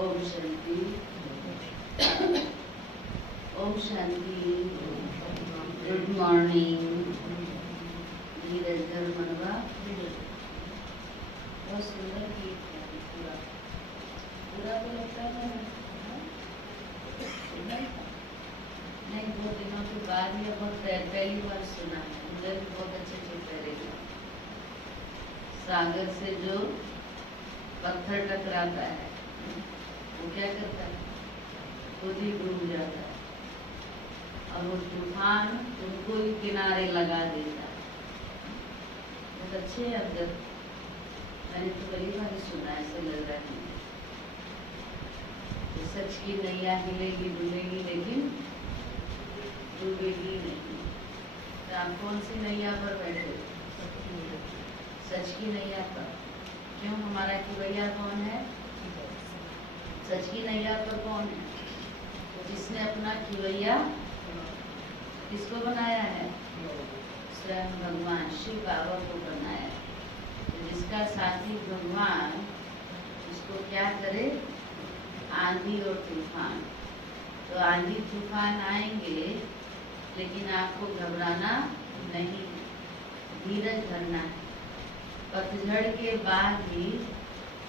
Om Shanti. Om Shanti. Good morning. धीरज धर्मनवा बहुत सुंदर गीत है। पूरा पूरा तो लगता है नहीं, बहुत दिनों के बाद ये बहुत पहली बार सुना है। मुझे भी बहुत अच्छे से करेगा। सागर से जो पत्थर टकराता है वो क्या करता है, खुद ही डूब जाता है, और वो तूफान उनको ही किनारे लगा देता है। बहुत अच्छे है। अब मैंने तो पहली बार सुना, ऐसे लग रहा है कि सच की नैया हिलेगी डूबेगी लेकिन डूबेगी नहीं। तो आप कौन सी नैया पर बैठे? सच की नैया पर। क्यों? हमारा खिवैया कौन है? सच की नैया पर कौन है? तो जिसने अपना खिवैया किसको बनाया है? स्वयं भगवान शिव बाबा को बनाया है। तो जिसका साथी भगवान, उसको क्या करे? आंधी और तूफान। तो आंधी तूफान आएंगे लेकिन आपको घबराना नहीं, धीरज धरना है। पतझड़ के बाद ही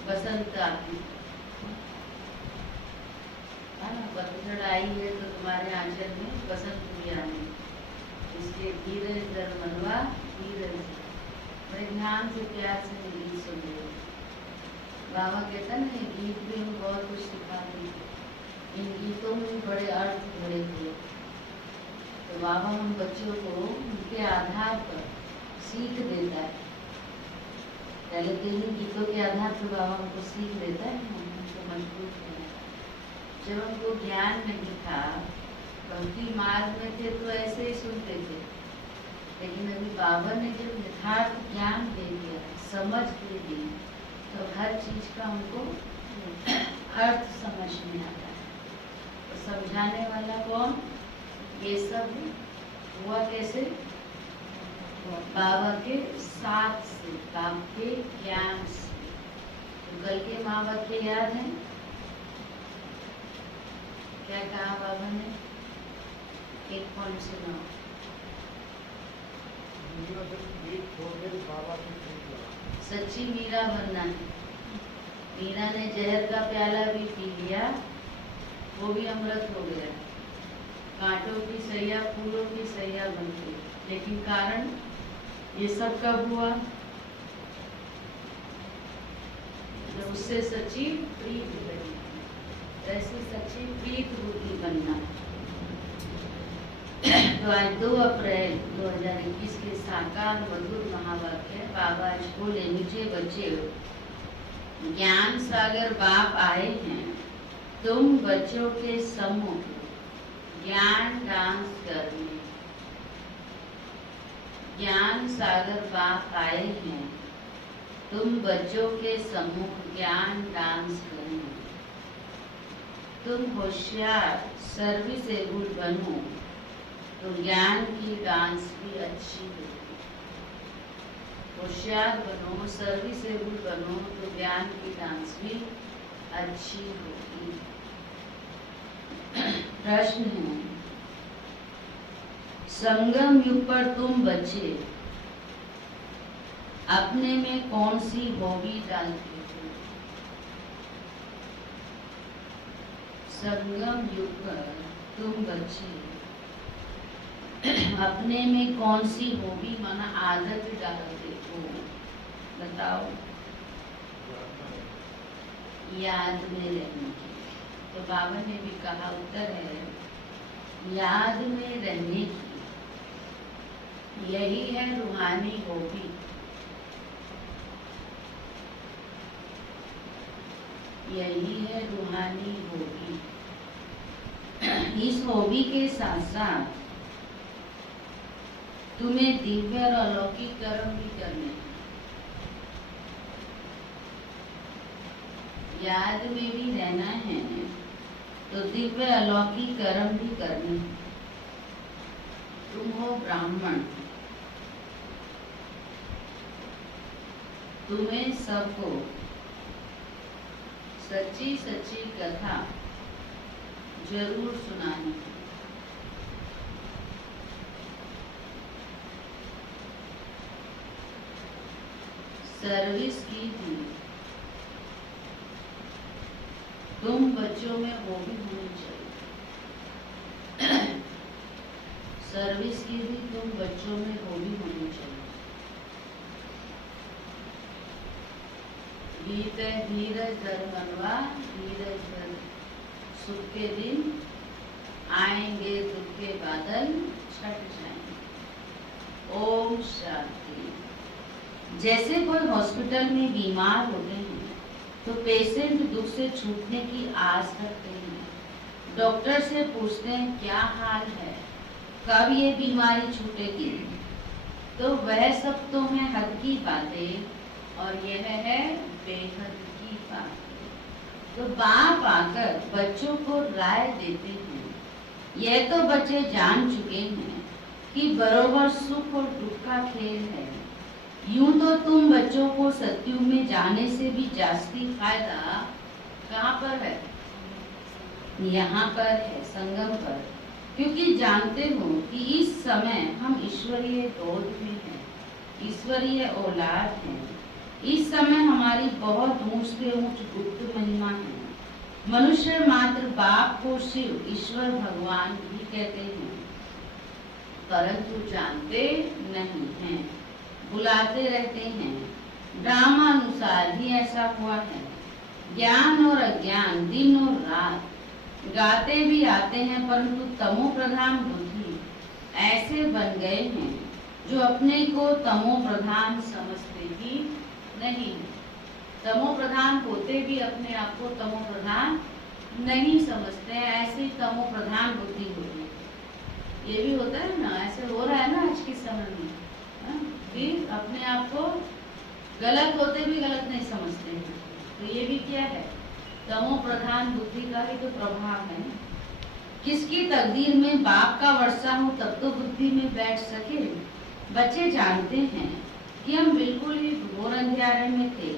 बसंत आती है ना। पतझड़ आई है तो तुम्हारे आंचल में बसंत भी आनी। इसलिए धीरज धर मनवा, धीरज। बड़े ध्यान से प्यार से गीत सुन रहे। बाबा कहता ना, ये गीत भी हम बहुत कुछ सिखाते हैं। इन गीतों में बड़े अर्थ भरे हुए। तो बाबा हम बच्चों को उनके आधार पर सीख देता है। पहले तो इन गीतों के आधार पर बाबा हमको सीख देता है, हमको मजबूत है। जब हमको ज्ञान नहीं था, भक्ति मार्ग में थे तो ऐसे ही सुनते थे। लेकिन अभी बाबा ने जब यथार्थ ज्ञान दे दिया, समझ दे दी, तो हर चीज का हमको अर्थ समझ में आता है। तो समझाने वाला कौन? ये सब हुआ कैसे? बाबा के साथ से, बाबा के ज्ञान से। तो कल के महावाक्य याद है? क्या कहा बाबा ने? एक पॉइंट सुनाओ। सच्ची मीरा बनना है। मीरा ने जहर का प्याला भी पी लिया, वो भी अमृत हो गया। कांटों की सैया फूलों की सैया बन गई। लेकिन कारण ये सब कब हुआ? जब उससे सच्ची प्रीत बनी। ऐसी सच्ची प्रीत बुद्धि बनना। तो आज 2 अप्रैल 2021 के साकार मधुर महावाक्य बाबा आज बोले, मीठे बच्चे, ज्ञान सागर बाप आए हैं, तुम बच्चों के सम्मुख ज्ञान डांस करने। ज्ञान सागर बाप आए हैं, तुम बच्चों के सम्मुख ज्ञान डांस करने। तुम होशियार सर्विसेबल बनो तो ज्ञान की डांस भी अच्छी होगी। होशियार बनो, सर्विसेबल बनो तो ज्ञान की डांस भी अच्छी होगी। प्रश्न है, संगम युग पर तुम बच्चे अपने में कौन सी हॉबी डालते हो? संगम युग पर तुम बच्चे अपने में कौन सी हॉबी माना आदत डालते हो? बताओ। याद में रहने की। तो बाबा ने भी कहा, उत्तर है याद में रहने की। यही है रूहानी हॉबी। यही है रूहानी हॉबी। इस हॉबी के साथ साथ तुम्हें दिव्य और अलौकिक कर्म भी करने हैं। याद में भी रहना है तो दिव्य अलौकिक कर्म भी करने हैं। तुम हो ब्राह्मण, तुम्हें सबको सच्ची सच्ची कथा जरूर सुनानी। सर्विस की थी, तुम बच्चों में वो भी होनी चाहिए। सर्विस की भी तुम बच्चों में वो भी होनी चाहिए। बीते धीरज धर मनवा, धीरज धर, सुख के दिन आएंगे, दुख के बादल छट जाएंगे। ओम शांति। जैसे कोई हॉस्पिटल में बीमार होते हैं तो पेशेंट दुख से छूटने की आस रखते हैं। डॉक्टर से पूछते हैं क्या हाल है, कब ये बीमारी छूटेगी। तो वह सब तो है हद की बातें और यह है बेहद की बात। तो बाप आकर बच्चों को राय देते हैं। यह तो बच्चे जान चुके हैं कि बरोबर सुख और दुख का खेल है। यूं तो तुम बच्चों को सत्युग में जाने से भी जास्ती फायदा कहाँ पर है? यहाँ पर है, संगम पर। क्योंकि जानते हो कि इस समय हम ईश्वरीय दौड़ में हैं, ईश्वरीय औलाद हैं। इस समय हमारी बहुत ऊंच से ऊंच गुप्त महिमा है। मनुष्य मात्र बाप को शिव ईश्वर भगवान भी कहते हैं, परंतु जानते नहीं हैं, बुलाते रहते हैं। ड्रामा अनुसार ही ऐसा हुआ है। ज्ञान और अज्ञान दिन और रात गाते भी आते हैं, परंतु तमो प्रधान बुद्धि ऐसे बन गए हैं जो अपने को तमो प्रधान समझते ही नहीं। तमो प्रधान होते भी अपने आप को तमो प्रधान नहीं समझते हैं। ऐसी तमो प्रधान बुद्धि होती है। ये भी होता है ना, ऐसे हो रहा है ना आज के समय में, भी अपने आप को गलत होते भी गलत नहीं समझते हैं। तो ये भी क्या है? तमो प्रधान बुद्धि का ही तो प्रभाव है। किसकी तकदीर में बाप का वर्षा हो तब तो बुद्धि में बैठ सके। बच्चे जानते हैं कि हम बिल्कुल ही घोर अंधियारे में थे।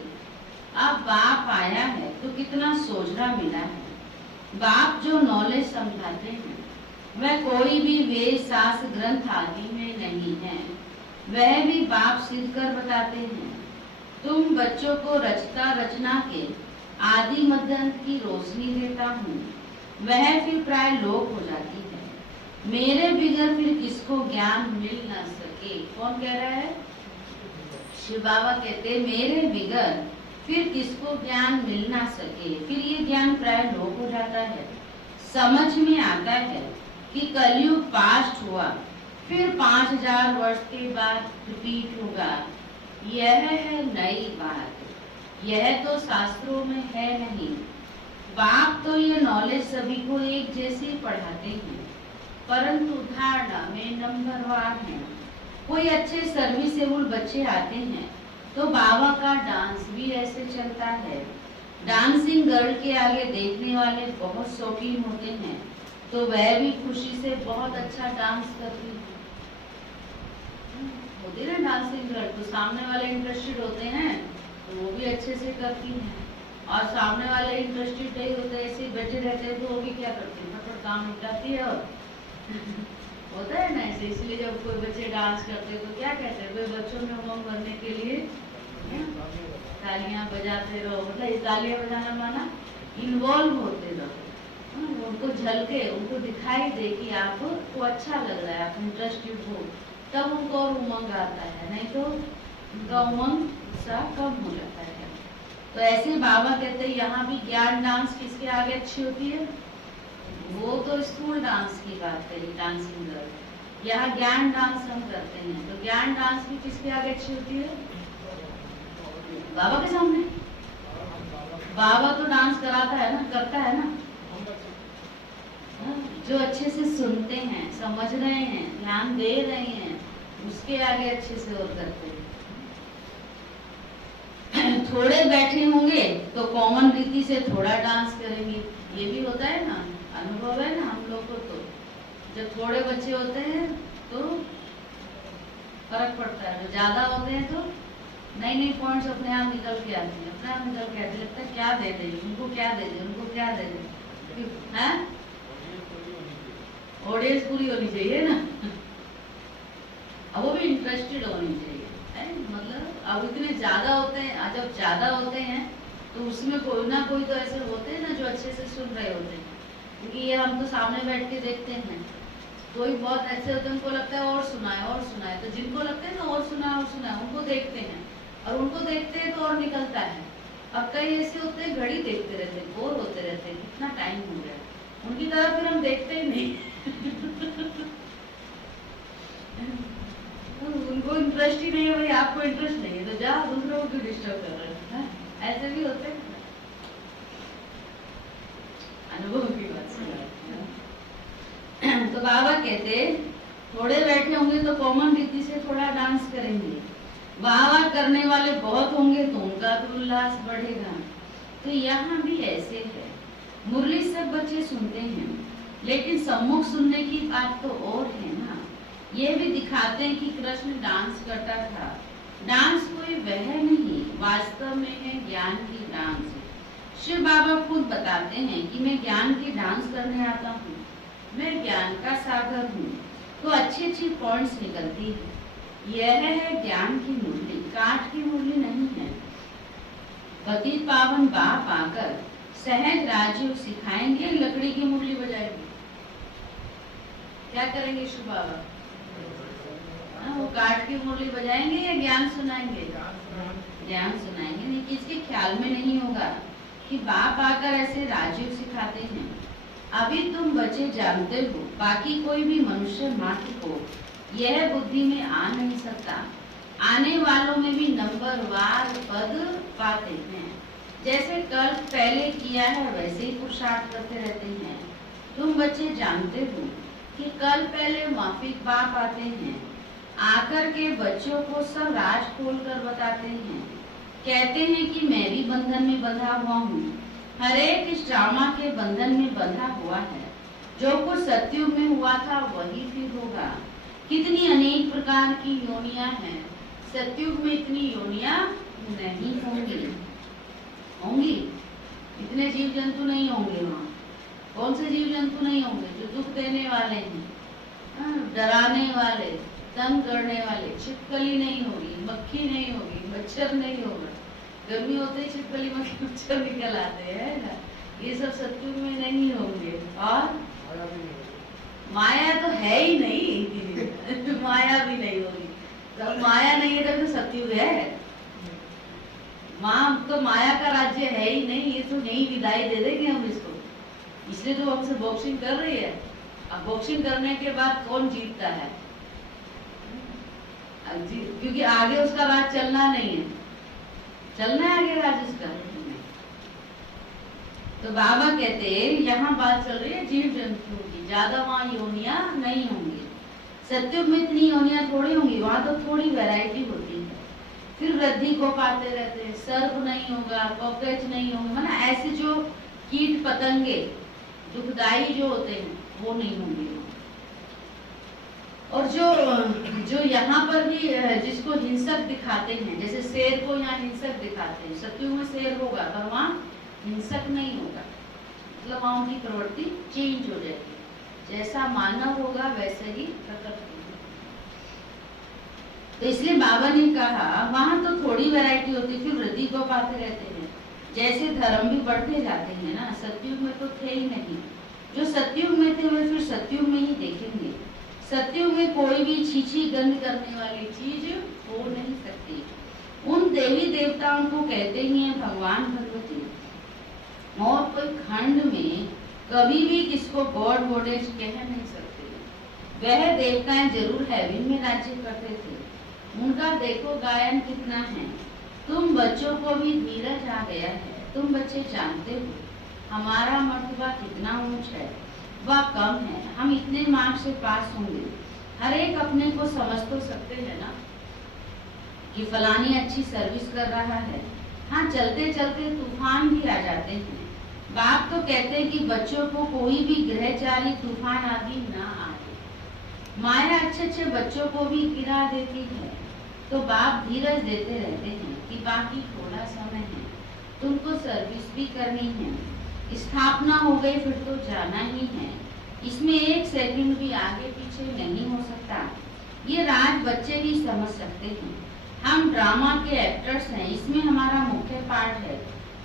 अब बाप आया है तो कितना सोझा मिला है। बाप जो नॉलेज समझाते हैं वह कोई भी वेद शास्त्र ग्रंथ आदि में नहीं है, वह भी बाप सिद्ध कर बताते हैं। तुम बच्चों को रचता रचना के आदि मध्य अंत की रोशनी देता हूँ, वह फिर प्राय लोप हो जाती है। मेरे बिगर फिर किसको ज्ञान मिल न सके। कौन कह रहा है? शिव बाबा कहते मेरे बिगर फिर किसको ज्ञान मिल ना सके। फिर ये ज्ञान प्राय लोप हो जाता है। समझ में आता है कि कलयुग पास्ट हुआ, फिर 5000 वर्ष के बाद रिपीट होगा। यह है नई बात, यह तो शास्त्रों में है नहीं। बाप तो ये नॉलेज सभी को एक जैसे पढ़ाते हैं, परंतु धारणा में नंबरवार है। कोई अच्छे सर्विसेबल बच्चे आते हैं तो बाबा का डांस भी ऐसे चलता है। डांसिंग गर्ल के आगे देखने वाले बहुत शौकीन होते हैं, तो वह भी खुशी से बहुत अच्छा डांस करती है। होती ना डांसिंग गर्ल, तो सामने वाले इंटरेस्टेड होते हैं तो वो भी अच्छे से करती हैं, और सामने वाले इंटरेस्टेड नहीं होते, ऐसे बैठे रहते हैं तो वो भी क्या करती है, फटाफट काम निपटाती है। और होता है ना ऐसे। इसलिए जब कोई बच्चे डांस करते हैं तो क्या कहते हैं, वे बच्चों में उमंग भरने के लिए तालियां बजाते रहो। मतलब तालियां बजाना माना इन्वॉल्व होते रहो, उनको झलके, उनको दिखाई दे कि आपको अच्छा लग रहा है, आप इंटरेस्टेड हो, तब उनको और उमंग आता है, नहीं तो उनका उमंग सा कम हो जाता है। तो ऐसे बाबा कहते हैं यहाँ भी ज्ञान डांस किसके आगे अच्छी होती है? वो तो स्कूल डांस की बात करी, डांसिंग गर्ल। यहाँ ज्ञान डांस हम करते हैं, तो ज्ञान डांस भी किसके आगे अच्छी होती है? बाबा के सामने। बाबा तो डांस कराता है ना, करता है ना। जो अच्छे से सुनते हैं, समझ रहे हैं, ध्यान दे रहे हैं, उसके आगे अच्छे से और करते हैं। थोड़े बैठे होंगे तो कॉमन रीति से थोड़ा डांस करेंगे। ये भी होता है ना, अनुभव है ना हम लोग को। तो जब थोड़े बच्चे होते हैं तो फर्क पड़ता है, जो ज्यादा होते हैं तो नई नई पॉइंट्स अपने आप निकल के आती है, अपने आप निकल के आती है। लगता है क्या दे दे, उनको क्या दे दे, उनको क्या दे दे, हैं? ऑडियंस पूरी होनी चाहिए ना। अब वो भी इंटरेस्टेड होनी चाहिए, है? मतलब अब इतने ज्यादा होते हैं, जब ज्यादा होते हैं तो उसमें कोई ना कोई तो ऐसे होते हैं ना जो अच्छे से सुन रहे होते हैं, क्योंकि ये हम तो सामने बैठ के देखते हैं, कोई बहुत ऐसे होते हैं उनको लगता है और सुनाए और सुनाए, तो जिनको लगता है ना और सुनाए उनको देखते हैं, और उनको देखते हैं तो और निकलता है। अब कई ऐसे होते हैं घड़ी देखते रहते हैं, बोर होते रहते हैं, कितना टाइम हो गया, उनकी तरफ फिर हम देखते ही नहीं। उनको इंटरेस्ट ही नहीं है, भाई आपको इंटरेस्ट नहीं है तो जा दूसरों को डिस्टर्ब कर रहे हैं, ऐसे भी होते हैं। अनुभव की बात सुना। तो बाबा कहते थोड़े बैठे होंगे तो कॉमन रीति से थोड़ा डांस करेंगे, वाह वाह करने वाले बहुत होंगे तो उनका भी उल्लास बढ़ेगा। तो यहाँ भी ऐसे है, मुरली सब बच्चे सुनते हैं, लेकिन सम्मुख सुनने की बात तो और है ना। ये भी दिखाते हैं कि कृष्ण डांस करता था। डांस कोई वह नहीं, वास्तव में है ज्ञान की डांस। शिव बाबा खुद बताते हैं कि मैं ज्ञान की डांस करने आता हूँ, मैं ज्ञान का सागर हूँ। तो अच्छी अच्छी पॉइंट्स निकलती है। यह है ज्ञान की मुरली, काठ की मुरली नहीं है। पतित पावन बाप आकर सहज राजयोग सिखाएंगे, लकड़ी की मुरली बजाएंगे। क्या करेंगे शिव बाबा? वो काठ की मुरली बजाएंगे या ज्ञान सुनाएंगे? ज्ञान सुनाएंगे। नहीं, किसके ख्याल में नहीं होगा कि बाप आकर ऐसे राजयोग सिखाते हैं। अभी तुम बच्चे जानते हो, बाकी कोई भी मनुष्य मात्र को यह बुद्धि में आ नहीं सकता। आने वालों में भी नंबरवार पद पाते हैं। जैसे कल पहले किया है वैसे ही पुरुषार्थ करते रहते हैं। तुम बच्चे जानते हो कि कल पहले माफिक बाप आते हैं, आकर के बच्चों को सब राज खोल कर बताते हैं। कहते हैं कि मैं भी बंधन में बंधा हुआ हूँ। हर एक इस ड्रामा के बंधन में बंधा हुआ है। जो कुछ सत्युग में हुआ था वही फिर होगा। कितनी अनेक प्रकार की योनियां हैं, सत्युग में इतनी योनियां नहीं होंगी। होंगी? इतने जीव जंतु नहीं होंगे वहाँ। कौन से जीव जंतु नहीं होंगे? जो दुख देने वाले हैं, डराने वाले, तंग करने वाले। छिपकली नहीं होगी, मक्खी नहीं होगी, मच्छर नहीं होगा। गर्मी होते ही छिपकली मच्छर निकल आते हैं ना, ये सब सत्युग में नहीं होंगे। और माया तो है ही नहीं। माया भी नहीं होगी। जब माया नहीं है तो सत्युग है। माँ तो माया का राज्य है ही नहीं, ये तो नहीं विदाई दे देंगे हम इसको। इसलिए तो हमसे बॉक्सिंग कर रही है। अब बॉक्सिंग करने के बाद कौन जीतता है? क्योंकि आगे उसका राज चलना नहीं है, चलना है आगे राज उसका। तो बाबा कहते यहाँ बात चल रही है जीव जंतुओं की, ज्यादा वहाँ योनियां नहीं होंगी। सत्युग में इतनी योनियां थोड़ी होंगी, वहाँ तो थोड़ी वैरायटी होती है। फिर वृद्धि को पाते रहते हैं। सर्प नहीं होगा, कॉकरोच नहीं होगा, ना ऐसे जो कीट पतंगे दुखदाई जो होते हैं वो नहीं होंगे। और जो यहाँ पर भी जिसको हिंसक दिखाते हैं, जैसे शेर को यहाँ हिंसक दिखाते हैं, सत्युग में शेर होगा पर वहाँ हिंसक नहीं होगा। मतलब वहाँ उनकी प्रवृत्ति चेंज हो जाएगी, जैसा मानव होगा वैसे ही प्रकृति। तो इसलिए बाबा ने कहा वहाँ तो थोड़ी वैरायटी होती, फिर वृद्धि को पाते रहते हैं। जैसे धर्म भी बढ़ते जाते हैं ना, सतयुग में तो थे ही नहीं। जो सतयुग में थे वे फिर सतयुग में ही देखेंगे। सतयुग में कोई भी छीछी गंध करने वाली चीज हो नहीं सकती। उन देवी देवताओं को कहते ही हैं भगवान भगवती। और कोई खंड में कभी भी किसको गॉड गॉडेस कह नहीं सकते। वह देवताएं जरूर हेवन में राज्य करते थे, उनका देखो गायन कितना है। तुम बच्चों को भी धीरज आ गया है। तुम बच्चे जानते हो हमारा मर्तबा कितना ऊंच है, वह कम है। हम इतने मार्क्स से पास होंगे। हर एक अपने को समझ तो सकते हैं ना कि फलानी अच्छी सर्विस कर रहा है। हाँ, चलते चलते तूफान भी आ जाते हैं। बाप तो कहते हैं कि बच्चों को कोई भी ग्रहचारी तूफान आदि ना आए। माया अच्छे अच्छे बच्चों को भी गिरा देती है। तो बाप धीरज देते रहते हैं कि बाकी थोड़ा समय है, तुमको सर्विस भी करनी है, स्थापना हो गई फिर तो जाना ही है, इसमें एक सेकंड भी आगे पीछे नहीं हो सकता। ये राज बच्चे भी समझ सकते हैं। हम ड्रामा के एक्टर्स हैं, इसमें हमारा मुख्य पार्ट है।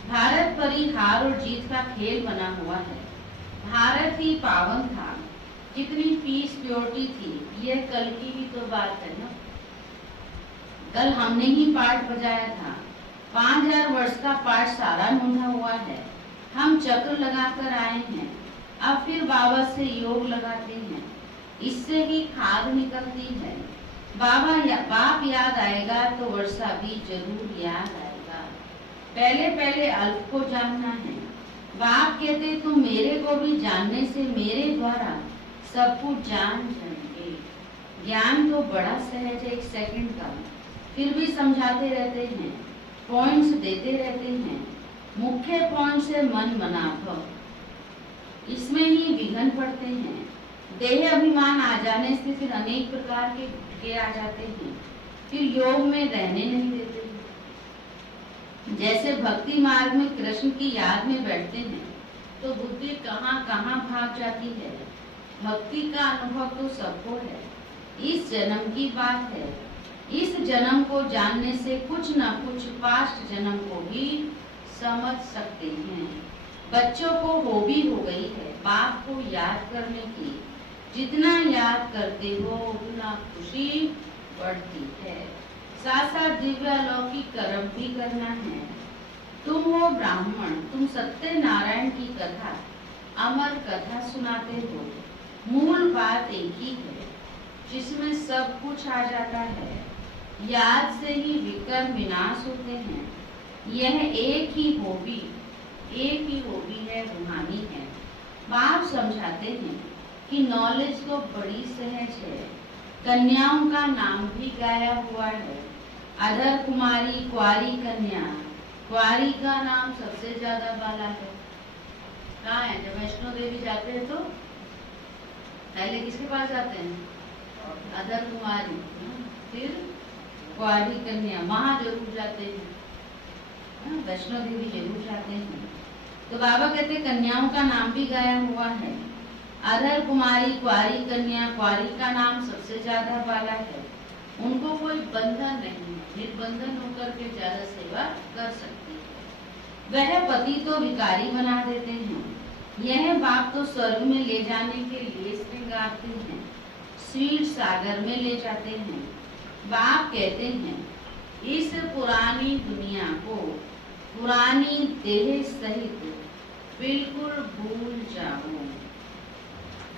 भारत पर ही हार और जीत का खेल बना हुआ है। भारत ही पावन था, कितनी पीस प्योरिटी थी, यह कल की ही तो बात है ना। कल हमने ही पार्ट बजाया था, 5000 वर्ष का पार्ट सारा ढूंढा हुआ है। हम चक्र लगाकर आए हैं, अब फिर बाबा से योग लगाते हैं, इससे ही खाद निकलती है। बाप याद आएगा तो वर्षा भी जरूर याद आएगा। पहले पहले अल्प को जानना है। बाप कहते तुम मेरे को भी जानने से मेरे द्वारा सब कुछ जान जाएंगे। ज्ञान तो बड़ा सहज है, 1 सेकंड का, फिर भी समझाते रहते हैं, पॉइंट्स देते रहते हैं। मुख्य पॉइंट से मन मनाभव, इसमें ही विघ्न पड़ते हैं। देह अभिमान आ जाने से फिर अनेक प्रकार के भटके आ जाते हैं, फिर योग में रहने नहीं देते हैं। जैसे भक्ति मार्ग में कृष्ण की याद में बैठते हैं तो बुद्धि कहाँ कहाँ भाग जाती है। भक्ति का अनुभव तो सबको है, इस जन्म की बात है। इस जन्म को जानने से कुछ न कुछ पास्ट जन्म को भी समझ सकते हैं। बच्चों को हॉबी हो गई है बाप को याद करने की, जितना याद करते हो उतना खुशी बढ़ती है। साथ साथ दिव्य अलौकिक कर्म भी करना है। तुम हो ब्राह्मण, तुम सत्य नारायण की कथा, अमर कथा सुनाते हो। मूल बात एक ही है, जिसमें सब कुछ आ जाता है। याद से ही विकर्म विनाश होते हैं। यह एक ही हॉबी है, रूहानी है। बाप समझाते हैं कि नॉलेज तो बड़ी सहज है। कन्याओं का नाम भी गाया हुआ है, अधर कुमारी, कुआरी कन्या। कुआरी का नाम सबसे ज्यादा वाला है। कहाँ है? जब वैष्णो देवी जाते हैं तो पहले किसके पास जाते हैं? अधर कुमारी, फिर कुआरी कन्या, वहां जरूर जाते हैं। वैष्णो देवी जरूर जाते हैं। तो बाबा कहते कन्याओं का नाम भी गाया हुआ है, अधर कुमारी, कुआरी कन्या। कुआरी का नाम सबसे ज्यादा वाला है, उनको कोई बंधन नहीं, निर्बंधन होकर के ज्यादा सेवा कर सकती है। वह पति तो विकारी बना देते हैं, यह बाप तो स्वर्ग में ले जाने के लिए श्रृंगारते हैं, स्वीट सागर में ले जाते हैं। बाप कहते हैं इस पुरानी दुनिया को पुरानी देह सहित बिल्कुल भूल जाओ।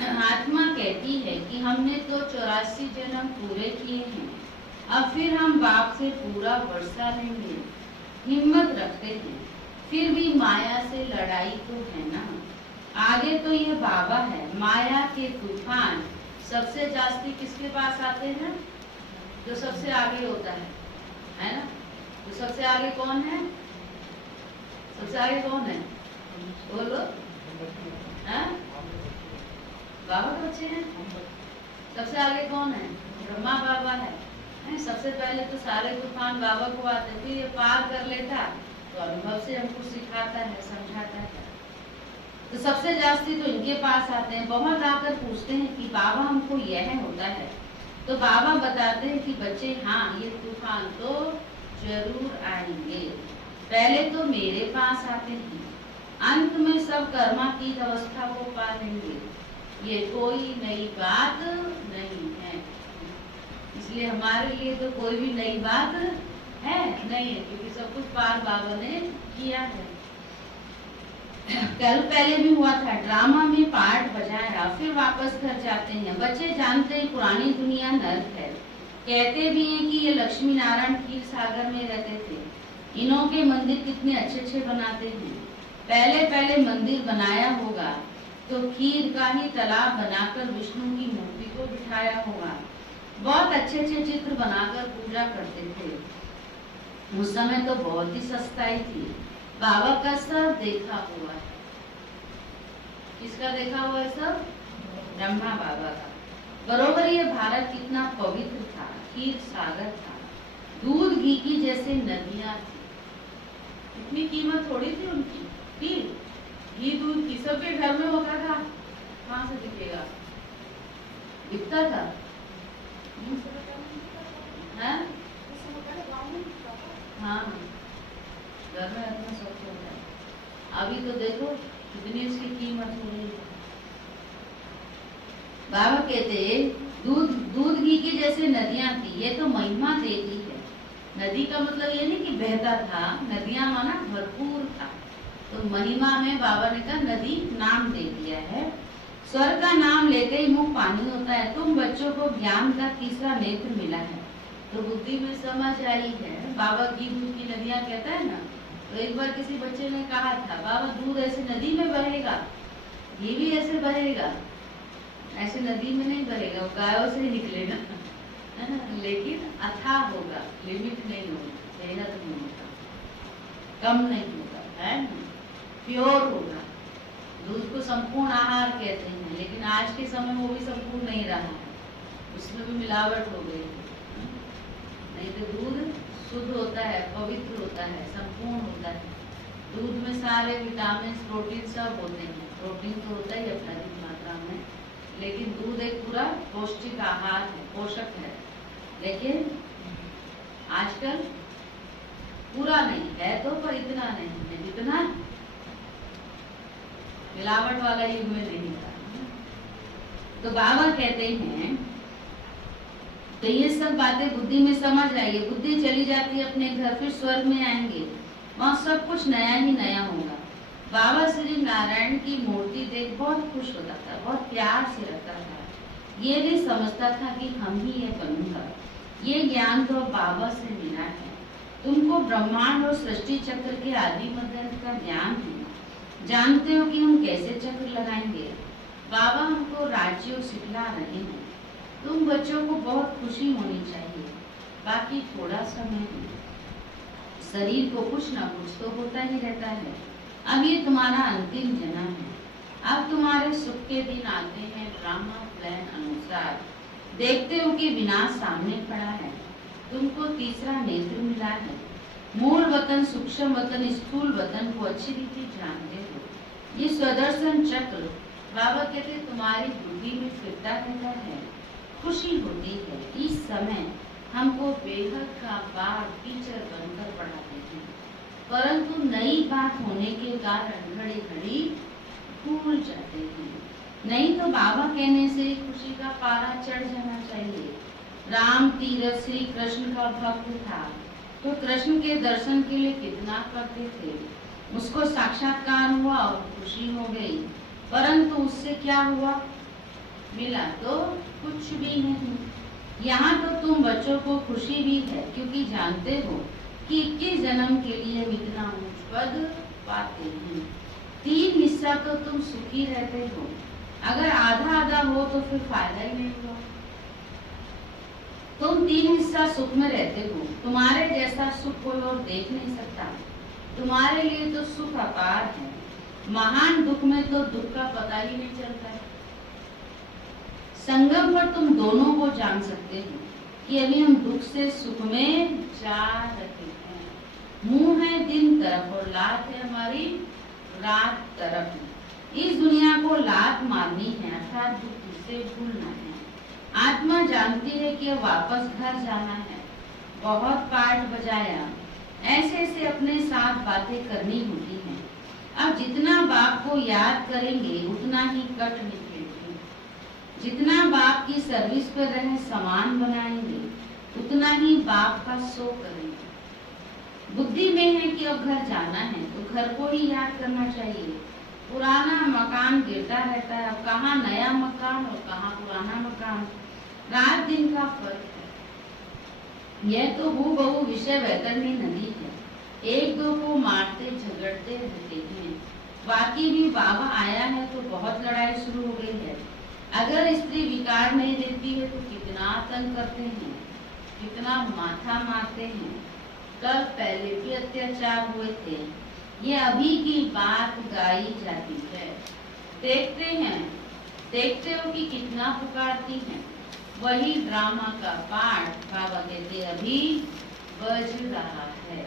आत्मा कहती है कि हमने तो 84 जन्म पूरे किए हैं, अब फिर हम बाप से पूरा वर्षा लेंगे। हिम्मत रखते हैं, फिर भी माया से लड़ाई तो है ना। आगे तो ये बाबा है, माया के तूफान सबसे जास्ती किसके पास आते हैं? जो सबसे आगे होता है ना। तो सबसे आगे कौन है? सबसे आगे कौन है? बोलो। बाबा के बच्चे हैं। सबसे आगे कौन है? ब्रह्मा बाबा है। सबसे पहले तो सारे तूफान बाबा को आते, फिर ये पार कर लेता तो अनुभव से हमको सिखाता है, समझाता है। तो सबसे जास्ती तो इनके पास आते हैं। बहुत आकर पूछते हैं कि बाबा हमको यह होता है, तो बाबा बताते हैं कि बच्चे हाँ, ये तूफान तो जरूर आएंगे। पहले तो मेरे पास आते हैं, अंत में सब कर्मा की अवस्था को पा लेंगे। ये कोई नई बात नहीं है, इसलिए हमारे लिए तो कोई भी नई बात है नहीं है, क्योंकि सब कुछ पार बाबा ने किया है। कल पहले भी हुआ था, ड्रामा में पार्ट बजाया, फिर वापस घर जाते हैं। बच्चे जानते हैं पुरानी दुनिया नर्क है, कहते भी हैं कि ये लक्ष्मी नारायण क्षीर सागर में रहते थे। इन्हों के मंदिर कितने अच्छे अच्छे बनाते हैं। पहले पहले मंदिर बनाया होगा तो खीर का ही तालाब बनाकर विष्णु की मूर्ति को बिठाया होगा। बहुत अच्छे अच्छे चित्र बनाकर पूजा करते थे। उस समय तो बहुत ही सस्ताई थी। बाबा का सब देखा हुआ है। किसका देखा हुआ है? सब ब्रह्मा बाबा का। बरोबर ये भारत कितना पवित्र था, क्षीर सागर था। दूध घी की जैसे नदियां थी। इतनी कीमत थोड़ी थी उनकी, थी घी दूध की, सबके घर में होता था, कहाँ से दिखेगा, बिकता था। हाँ हाँ, घर में रखना स्वच्छ होता है। अभी तो देखो कितनी उसकी कीमत हो रही है। बाबा कहते दूध घी की जैसे नदियां थी, ये तो महिमा देती है। नदी का मतलब ये नहीं कि बहता था, नदियां माना भरपूर था, तो महिमा में बाबा ने कहा नदी नाम दे दिया है। स्वर का नाम लेते ही मुंह पानी होता है। तुम बच्चों को ज्ञान का तीसरा नेत्र मिला है, तो बुद्धि में समझ आई है। बाबा घी दूध की नदियां कहता है ना, तो एक बार किसी बच्चे ने कहा था बाबा दूध ऐसे नदी में बहेगा, घी भी ऐसे बहेगा, ऐसे नदी में नहीं बहेगा, गायों से ही निकलेगा, है ना, लेकिन अथाह होगा, लिमिट नहीं होगी, बेहद नहीं होगा, कम नहीं होगा, है ना, प्योर होगा। दूध को संपूर्ण आहार कहते हैं, लेकिन आज के समय में वो भी संपूर्ण नहीं रहा है, उसमें भी मिलावट हो गई है। नहीं तो दूध शुद्ध होता है, पवित्र होता है, संपूर्ण होता है। दूध में सारे विटामिन प्रोटीन सब होते हैं। प्रोटीन तो होता ही है अधिक मात्रा में, लेकिन दूध एक पूरा पौष्टिक आहार है, पोषक है। लेकिन आजकल पूरा नहीं है तो, पर इतना नहीं है जितना मिलावट वाला युग में नहीं था। तो बाबा कहते हैं तो ये सब बातें बुद्धि में समझ आई है। बुद्धि चली जाती है अपने घर, फिर स्वर्ग में आएंगे, वहाँ सब कुछ नया ही नया होगा। बाबा श्री नारायण की मूर्ति देख बहुत खुश होता था, बहुत प्यार से रखता था। ये नहीं समझता था कि हम ही ये बनूंगा। ये ज्ञान तो बाबा से मिला है। तुमको ब्रह्मांड और सृष्टि चक्र के आदि मध्य का ज्ञान है, जानते हो कि हम कैसे चक्र लगाएंगे। बाबा हमको राज्यों सिखला रहे हैं। तुम बच्चों को बहुत खुशी होनी चाहिए। बाकी थोड़ा समय है, शरीर को कुछ ना कुछ तो होता ही रहता है। अब ये तुम्हारा अंतिम जन्म है। अब तुम्हारे सुख के दिन आते हैं ड्रामा प्लान अनुसार। देखते हो कि विनाश सामने खड़ा है। तुमको तीसरा नेत्र मिला है। मूल वतन, सूक्ष्म वतन, स्थूल वतन को अच्छी रीति जानते हो। ये स्वदर्शन चक्र बाबा कहते तुम्हारी बुद्धि में फिरता रहता है, खुशी होती है। इस समय हमको बेहद का बार टीचर बनकर पढ़ाते हैं, परंतु नई बात होने के कारण घड़ी घड़ी भूल जाते हैं। नहीं तो बाबा कहने से खुशी का पारा चढ़ जाना चाहिए। राम तीरथ श्री कृष्ण का भक्त था, तो कृष्ण के दर्शन के लिए कितना करते थे। उसको साक्षात्कार हुआ और खुशी हो गई, परंतु उससे क्या हुआ, मिला तो कुछ भी नहीं। यहाँ तो तुम बच्चों को खुशी भी है, क्योंकि जानते हो कि 21 जन्म के लिए हम इतना ऊंच पद पाते हैं। 3 हिस्सा तो तुम सुखी रहते हो, अगर आधा आधा हो तो फिर फायदा ही नहीं हुआ। तुम 3 हिस्सा सुख में रहते हो, तुम्हारे जैसा सुख कोई और देख नहीं सकता। तुम्हारे लिए तो सुख अपार है, महान दुख में तो दुख का पता ही नहीं चलता है। संगम पर तुम दोनों को जान सकते हो कि अभी हम दुख से सुख में जा रहे हैं। मुंह है दिन तरफ और लात है हमारी रात तरफ। इस दुनिया को लात मारनी है, अर्थात दुख से भूलना है। आत्मा जानती है कि अब वापस घर जाना है। बहुत पाठ बजाया, ऐसे ऐसे अपने साथ बातें करनी होती हैं। अब जितना बाप को याद करेंगे उतना ही कट निकलेगी। जितना बाप की सर्विस पर रहे सामान बनाएंगे उतना ही बाप का शो करेंगे। बुद्धि में है कि अब घर जाना है तो घर को ही याद करना चाहिए। पुराना मकान गिरता रहता है, अब कहाँ नया मकान और कहाँ पुराना मकान, रात दिन का फर्क है। यह तो हूबहू विषय वैतरणी नदी है, एक दो को मारते झगड़ते रहते हैं। बाकी भी बाबा आया है तो बहुत लड़ाई शुरू हो गई है। अगर स्त्री विकार नहीं देती है तो कितना तंग करते हैं, कितना माथा मारते हैं। कल पहले भी अत्याचार हुए थे, ये अभी की बात गाई जाती है। देखते हो कि कितना पुकारती हैं। वही ड्रामा का पाठ बाबा कहते अभी बज रहा है।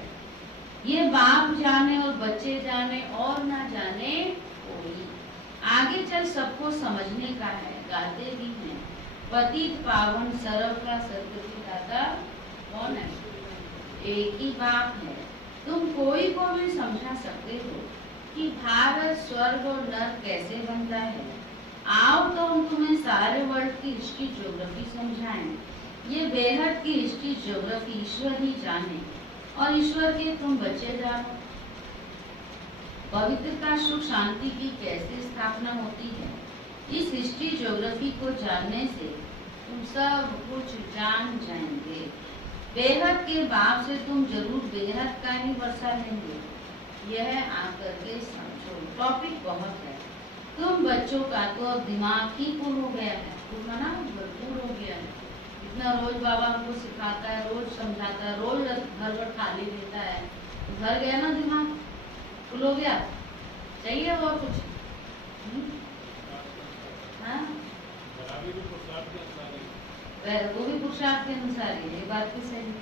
ये बाप जाने और बच्चे जाने और ना जाने कोई, आगे चल सबको समझने का है। गाते भी हैं, पतित पावन सर्व का सदगति दाता कौन है? एक ही बाप है। तुम कोई को भी समझा सकते हो कि भारत स्वर्ग और नर्क कैसे बनता है। आओ तो हम तुम्हें सारे वर्ल्ड की हिस्ट्री ज्योग्राफी समझाएं। ये बेहद की हिस्ट्री ज्योग्राफी ईश्वर ही जाने और ईश्वर के तुम बच्चे जानो। पवित्रता सुख शांति की कैसे स्थापना होती है, इस हिस्ट्री ज्योग्राफी को जानने से तुम सब कुछ जान जाएंगे। बेहद के बाप से तुम जरूर बेहद का ही वर्षा लेंगे। यह आकर के समझो। टॉपिक बहुत है। तुम बच्चों का तो अब दिमाग ही पूर्ण हो गया है, पूर्ण ना भरपूर हो गया है। इतना रोज बाबा हमको सिखाता है, रोज समझाता है, रोज घर पर थाली देता है, भर गया ना दिमाग, फुल हो गया। चाहिए और कुछ? हाँ, वो भी पुरुषार्थ के अनुसार ही, ये बात भी सही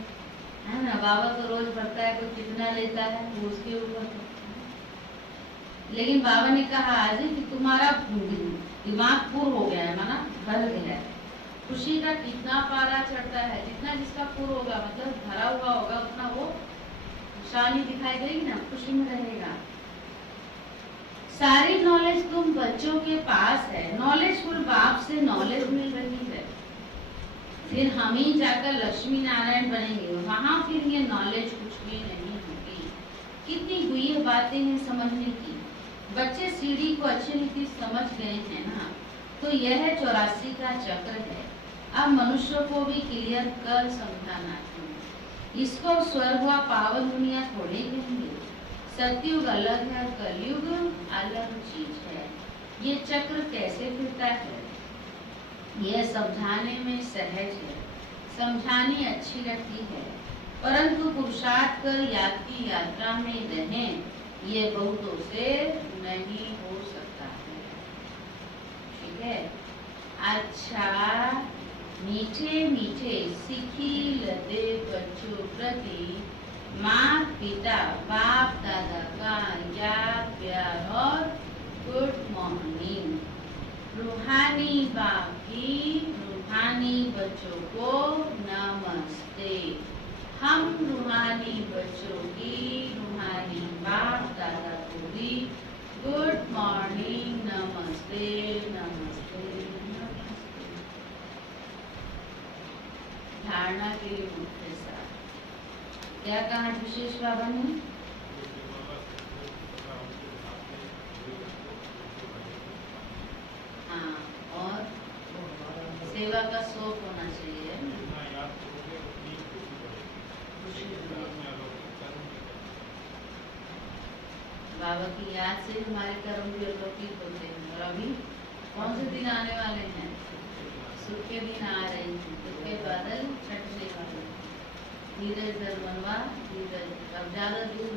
है ना। बाबा तो रोज भरता है, कोई कितना लेता है वो उसके ऊपर। लेकिन बाबा ने कहा आज कि तुम्हारा दिमाग पूर्ण हो गया है, माना भर गया है। खुशी का कितना पारा चढ़ता है, जितना जिसका पूर्ण होगा, मतलब भरा हुआ होगा, उतना वो शानी दिखाई देगी ना, खुशी में रहेगा। सारी नॉलेज तुम बच्चों के पास है। नॉलेजफुल बाप से नॉलेज मिल रही है। फिर हम ही जाकर लक्ष्मी नारायण बनेंगे, वहां फिर ये नॉलेज कुछ भी नहीं होगी। कितनी गुह्य बातें हैं समझने की। बच्चे सीढ़ी को अच्छी रीति समझ गए हैं ना, तो यह 84 का चक्र है। अब मनुष्य को भी क्लियर कर समझाना चाहिए। इसको स्वर्ग व पावन दुनिया थोड़े कहेंगे। सतयुग अलग है, कलयुग अलग चीज है। ये चक्र कैसे फिरता है, यह समझाने में सहज है। समझानी अच्छी लगती है, परंतु पुरुषार्थ कर याद की यात्रा में रहें, ये बहुतों से नहीं हो सकता है। ठीक है। अच्छा, मीठे मीठे सीखी लदे बच्चों प्रति माँ पिता बाप दादा का याद प्यार और गुड मॉर्निंग। रूहानी बाप की रूहानी बच्चों को नमस्ते। हम रूहानी बच्चों की रूहानी बाप दादा को भी गुड मॉर्निंग, नमस्ते नमस्ते नमस्ते। धारणा के लिए मुख्य सार क्या कहा विशेष बाबा ने? हाँ, और सेवा का शौक होना चाहिए। बाबा की याद से हमारे कर्म भी अलौकिक होते हैं। और अभी कौन से दिन आने वाले हैं? सुख के दिन आ रहे हैं, दुख के बादल छटने वाले। धीरज धर मनवा, धीरज। अब ज्यादा दूर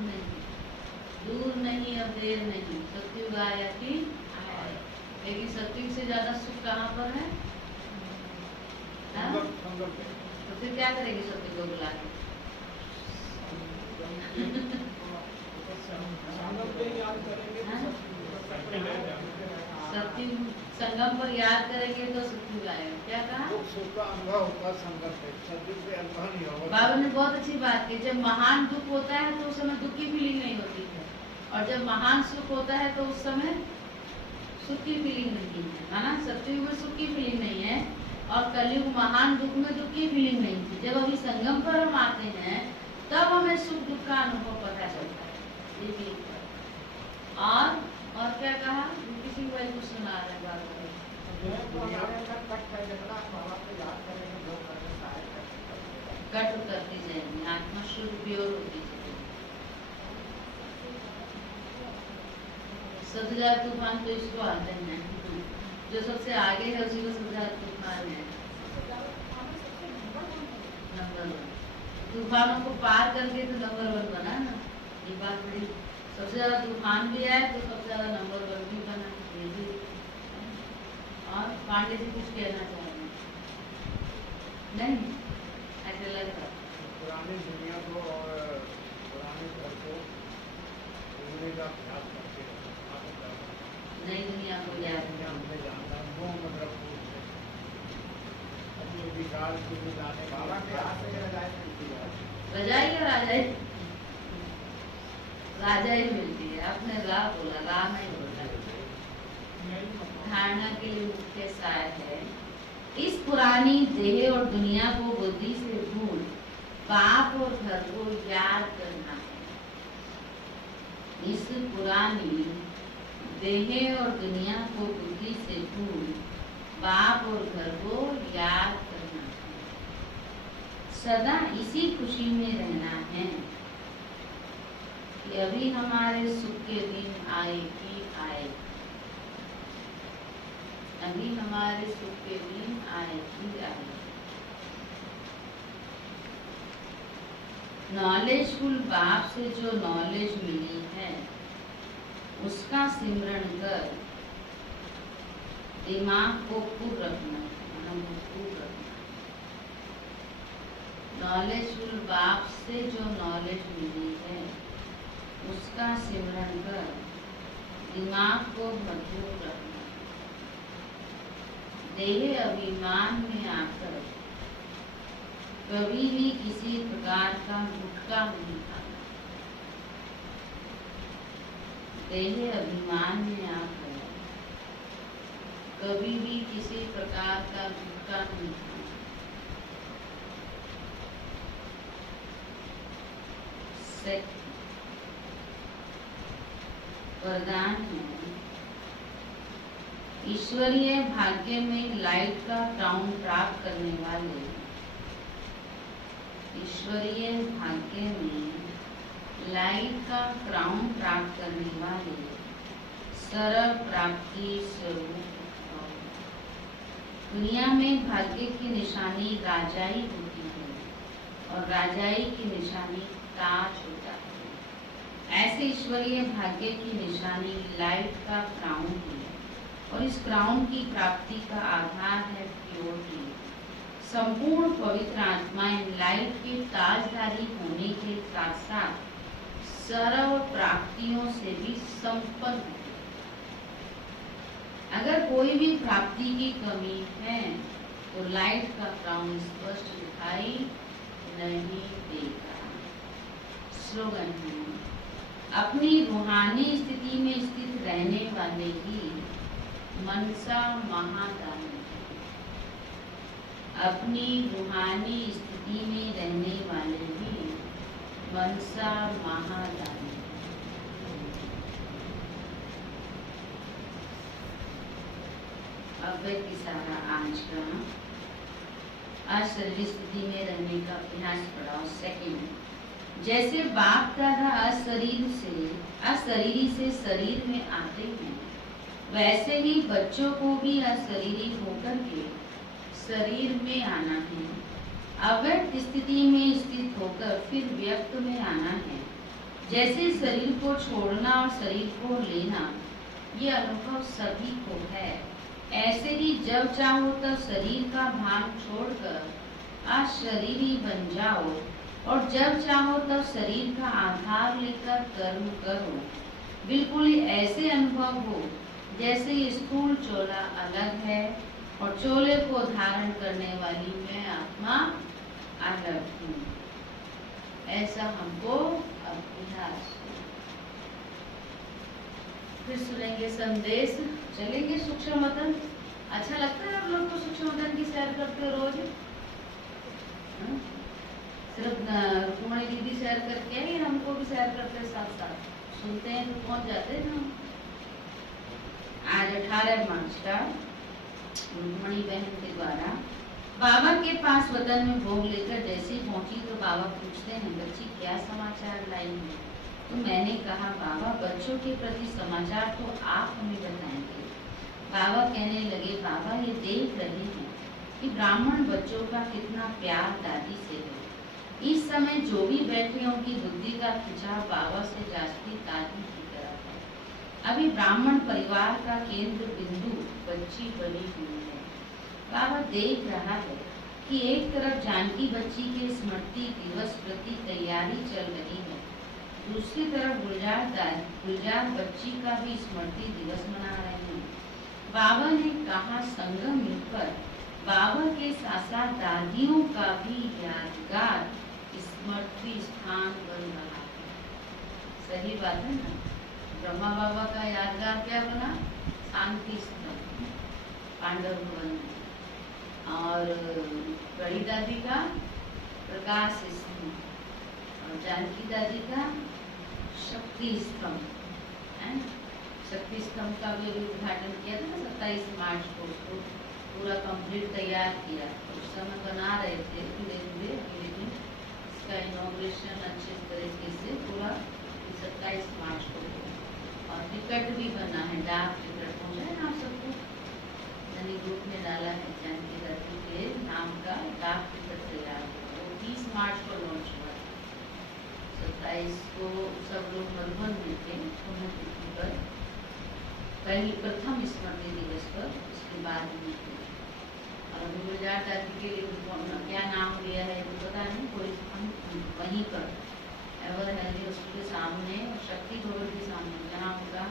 नहीं, अब देर नहीं। सतयुग आया कि आया, लेकिन सतयुग से ज्यादा सुख कहाँ पर है? तो फिर क्या करेंगे सतयुग को बुला के? सतयुग संगम पर याद करेंगे तो सतयुग आएगा। क्या कहा? बाबा ने बहुत अच्छी बात की। जब महान दुख होता है तो उस समय दुख की फीलिंग नहीं होती है, और जब महान सुख होता है तो उस समय सुख की फीलिंग नहीं है, है ना। सतयुग में सुख की फीलिंग नहीं है, और कलयुग महान दुख में दुख की फीलिंग नहीं थी। जब अभी संगम पर हम आते हैं तब हमें सुख दुख का अनुभव पता चलता है। और क्या कहा? किसी को कुछ सुना रहे बाबा। कट उतरती जाएगी, आत्मा शुद्ध प्योर होती जाएगी। 7000 तूफान तो इसको आते हैं, जो सबसे आगे है उसी को 7000 तूफान है। नंबर 1 तूफानों को पार करके तो नंबर 1 बना ना। ये बात बड़ी, सबसे ज्यादा तूफान भी आए तो सबसे ज्यादा नंबर 1 भी बना। ये भी। और पांडे जी कुछ कहना चाह रहे हैं? नहीं, ऐसे लग रहा पुरानी दुनिया को और पुराने घर को भूलने का प्रयास करते हैं। नई दुनिया को याद दुनिया हमने जानना वो मतलब अपने विचार के लिए जाने बाबा के हाथ से रजाई मिलती है। रजाई और राजाई राजाई मिलती है। आपने रा बोला, रा नहीं बोला। धारणा के लिए मुख्य सार है, इस पुरानी देह और दुनिया को बुद्धि से भूल बाप और घर को याद करना है। इस पुरानी देह और दुनिया को बुद्धि से भूल बाप और घर को याद करना है। सदा इसी खुशी में रहना है कि अभी हमारे सुख के दिन आएगी आएगी, अभी हमारे सुख के दिन आएगी आएगी। नॉलेजफुल बाप से जो नॉलेज मिली है उसका सिमरण कर दिमाग को खूब रखना है, मन को खूब रखना है। नॉलेजफुल बाप से जो नॉलेज मिली है उसका सिमरण कर दिमाग को भरपूर रखना। देह अभिमान में आकर कभी भी किसी प्रकार का गुटखा नहीं खाना। देह अभिमान में आकर कभी भी किसी प्रकार का गुटखा नहीं खाना। वरदान है, ईश्वरीय भाग्य में लाइट का क्राउन प्राप्त करने वाले, ईश्वरीय भाग्य में लाइट का क्राउन प्राप्त करने वाले सर्व प्राप्ति स्वरूप। दुनिया में भाग्य की निशानी राजाई होती है और राजाई की निशानी ताज होता है। ऐसे ईश्वरीय भाग्य की निशानी लाइट का क्राउन है और इस क्राउन की प्राप्ति का आधार है प्योरिटी। संपूर्ण पवित्र आत्माएं लाइट के ताजधारी होने के साथ साथ सर्व प्राप्तियों से भी संपन्न है। अगर कोई भी प्राप्ति की कमी है तो लाइट का क्राउन स्पष्ट दिखाई नहीं देगा। स्लोगन है, अपनी रूहानी स्थिति में स्थित रहने वाले ही मनसा महादानी। अपनी रूहानी स्थिति में रहने वाले ही मनसा महादानी। अव्यक्त इशारा आज का अशरीरी स्थिति में रहने का अभ्यास पढ़ाओ। सेकंड, जैसे बाप दादा अशरीरी से शरीर में आते हैं, वैसे ही बच्चों को भी अशरीरी होकर के शरीर में आना है। अव्यक्त स्थिति में स्थित होकर फिर व्यक्त में आना है। जैसे शरीर को छोड़ना और शरीर को लेना, ये अनुभव सभी को है। ऐसे ही जब चाहो तब शरीर का भाग छोड़कर अशरीरी बन जाओ और जब चाहो तब शरीर का आधार लेकर कर्म करो। बिल्कुल ऐसे अनुभव हो जैसे स्थूल चोला अलग है और चोले को धारण करने वाली मैं आत्मा अलग हूँ। ऐसा हमको अभ्यास। फिर सुनेंगे संदेश, चलेंगे सूक्ष्म वतन। अच्छा लगता है आप लोग को सूक्ष्म वतन की सैर करते हो रोज? सिर्फ रुक्मणी दीदी सैर करके ही हमको भी सैर करते साथ साथ सुनते हैं तो पहुंच जाते हैं हम। आज 18 मार्च का रुक्मणी बहन के द्वारा बाबा के पास वतन में भोग लेकर जैसे पहुंची तो बाबा पूछते हैं, बच्ची क्या समाचार लाई है? तो मैंने कहा, बाबा बच्चों के प्रति समाचार तो आप हमें बताएंगे। बाबा कहने लगे, बाबा ये देख रहे हैं कि ब्राह्मण बच्चों का कितना प्यार दादी से है। इस समय जो भी बैठे उनकी बुद्धि का खिंचाव बाबा से जाती दादी की तरफ है। अभी ब्राह्मण परिवार का केंद्र बिंदु बच्ची बनी हुई है। बाबा देख रहा है कि एक तरफ जानकी बच्ची के स्मृति दिवस प्रति तैयारी चल रही है, दूसरी तरफ गुलजार बच्ची का भी स्मृति दिवस मना रहे हैं। बाबा ने कहा संगम मिलकर बाबा के साथ साथ दादियों का भी यादगार स्मृति स्थान बन रहा है। सही बात है ना। ब्रह्मा बाबा का यादगार क्या बना? शांति स्थल पांडव भवन में, और बड़ी दादी का प्रकाश स्तंभ, और जानकी दादी का शक्ति स्तंभ है। शक्ति स्तंभ का भी अभी उद्घाटन किया था ना 27 मार्च को, उसको पूरा कंप्लीट तैयार किया। उस समय बना रहे थे धीरे धीरे, लेकिन इसका इनॉग्रेशन अच्छे तरीके से पूरा 27 मार्च को। और टिकट भी बना है, डाक टिकट पहुँचा है ना आप सबको, यानी ग्रुप में डाला है। जानकी दादी के नाम का डाक टिकट तैयार हुआ, वो 30 मार्च को लॉन्च हुआ। 27 को सब लोग मधुबन में थे पुण्यतिथि पर, पहली प्रथम स्मृति दिवस पर, उसके बाद में थे। और गुलजार दादी के लिए क्या नाम लिया है तो पता नहीं, कोई हम वहीं पर एवर हेल्दी हॉस्पिटल के सामने और शक्ति भवन के सामने जहाँ उनका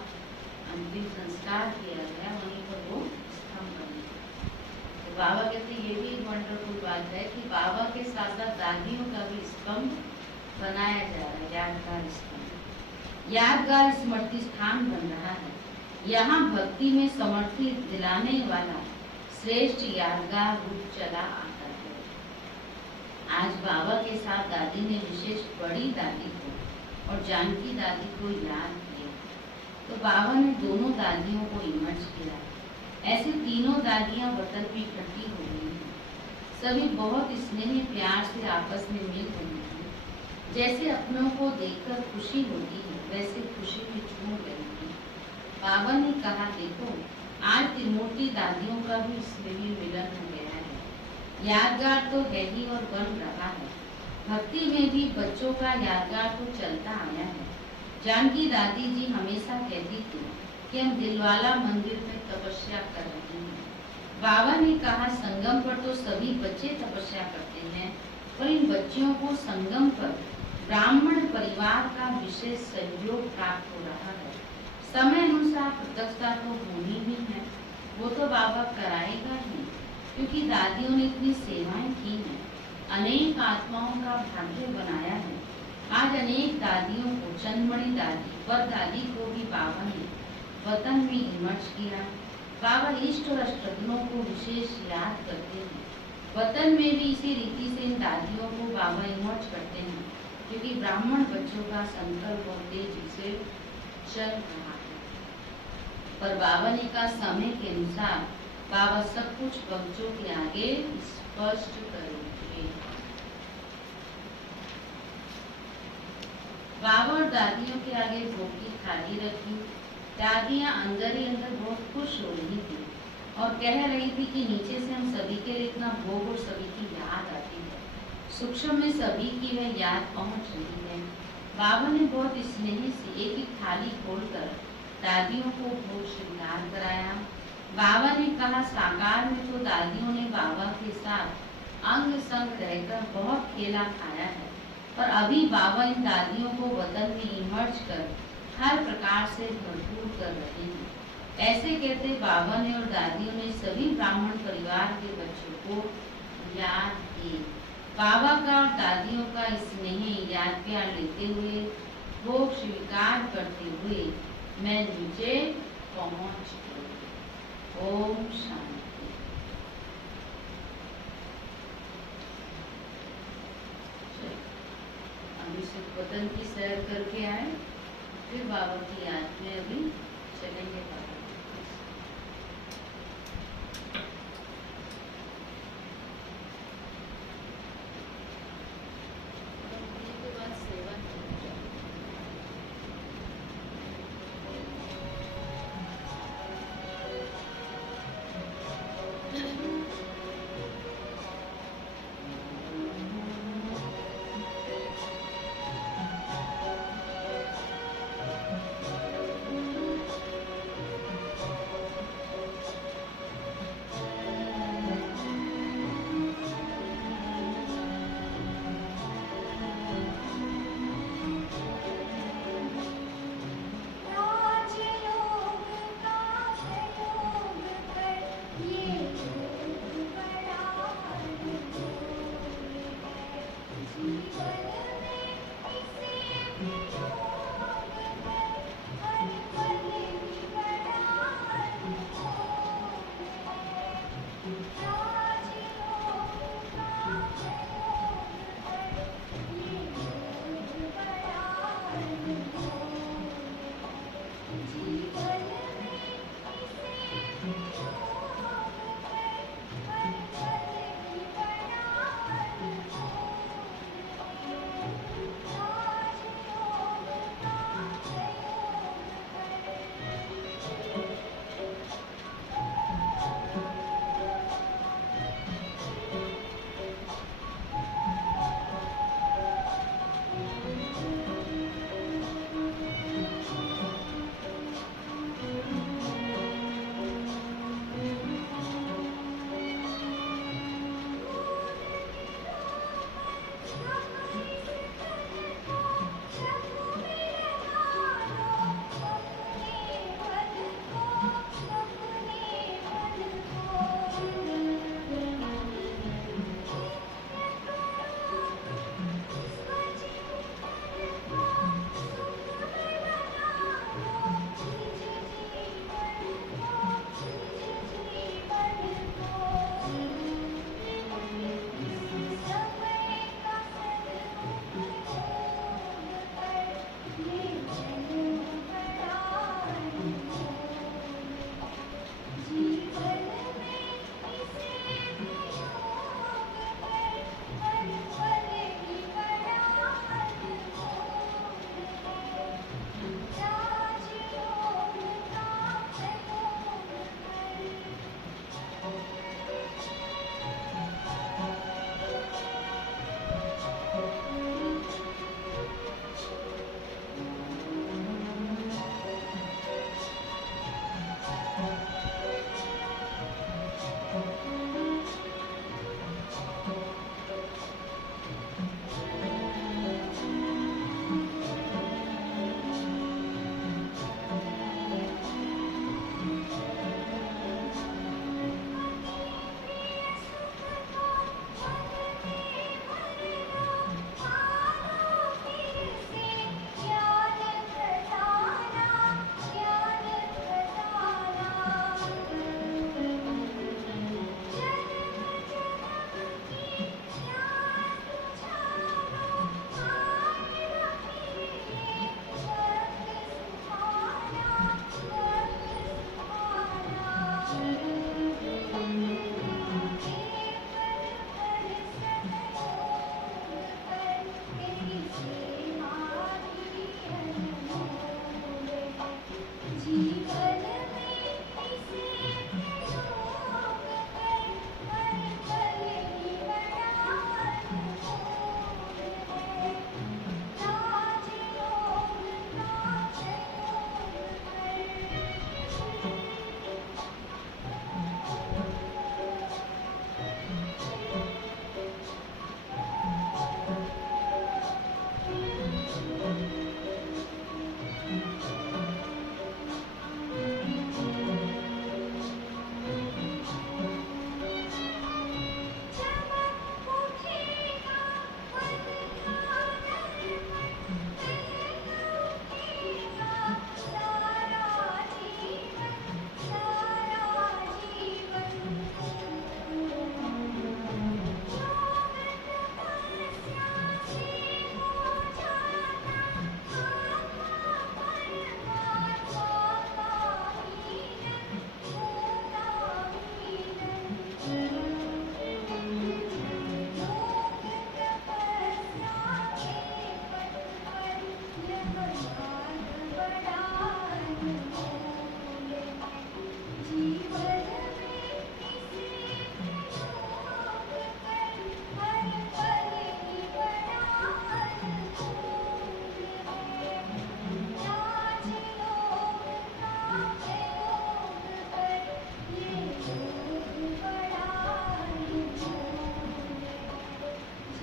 अंतिम संस्कार किया गया, वहीं पर वो स्तंभ बने। तो बाबा कहते ये भी एक वंडरफुल बात है कि बाबा के साथ साथ दादियों का भी स्तंभ बनाया जा रहा है, यादगार स्तंभ, यादगार स्मृति स्थान बन रहा है। यहाँ भक्ति में समर्थी दिलाने वाला श्रेष्ठ यादगार रूप चला आता है। आज बाबा के साथ दादी ने विशेष बड़ी दादी को और जानकी दादी को याद किया, तो बाबा ने दोनों दादियों को इमर्ज किया। ऐसे तीनों दादियां वतन में इकट्ठी हो गई हैं। सभी बहुत स्नेह प्यार से आपस में मिल रही थी। जैसे अपनों को देखकर खुशी होती है, वैसे खुशी में झूम रही थी। बाबा ने कहा देखो आज त्रिमूर्ति दादियों का भी स्नेही मिलन हो गया है। यादगार तो है ही और बन रहा है। भक्ति में भी बच्चों का यादगार तो चलता आया है। जानकी दादी जी हमेशा कहती थी कि हम दिलवाला मंदिर में तपस्या कर रहे हैं। बाबा ने कहा संगम पर तो सभी बच्चे तपस्या करते हैं, पर इन बच्चियों को संगम पर ब्राह्मण परिवार का विशेष सहयोग प्राप्त हो रहा है। समय अनुसार प्रत्यक्षता तो होनी ही है, वो तो बाबा कराएगा ही, क्योंकि दादियों ने इतनी सेवाएं की हैं, अनेक आत्माओं का भाग्य बनाया है। आज अनेक दादियों को, चंदमणि दादी पर दादी को भी बाबा ने वतन में इमर्ज किया। बाबा इष्ट और अष्टगुणों को विशेष याद करते हैं। वतन में भी इसी रीति से इन दादियों को बाबा इमर्ज करते हैं, क्योंकि ब्राह्मण बच्चों का संकल्प और तेजी से चल रहा है। पर बाबा ने कहा समय के अनुसार बाबा सब कुछ बच्चों के आगे स्पष्ट करेंगे। बाबा और दादियों के आगे भोग की थाली रखी। दादियां अंदर ही अंदर बहुत खुश हो रही थी और कह रही थी कि नीचे से हम सभी के लिए इतना भोग और सभी की याद आती है। सूक्ष्म में सभी की वह याद पहुंच रही है। बाबा ने बहुत स्नेह से एक एक थाली खोलकर दादियों को भोग श्रृंगार कराया। बाबा ने कहा साकार में तो दादियों ने बाबा के साथ अंग संग रहकर बहुत खेला खाया है, पर अभी बाबा इन दादियों को वतन में इमर्ज कर हर प्रकार से भरपूर कर रहे हैं। ऐसे कहते बाबा ने और दादियों ने सभी ब्राह्मण परिवार के बच्चों को याद किए। बाबा का और दादियों का स्नेह याद प्यार लेते हुए भोग स्वीकार करते हुए मैं नीचे पहुंच गई। ओम शांति। अभी से वतन की सैर करके आए, फिर बाबा की याद में अभी चलेंगे बाबा।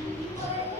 जीवन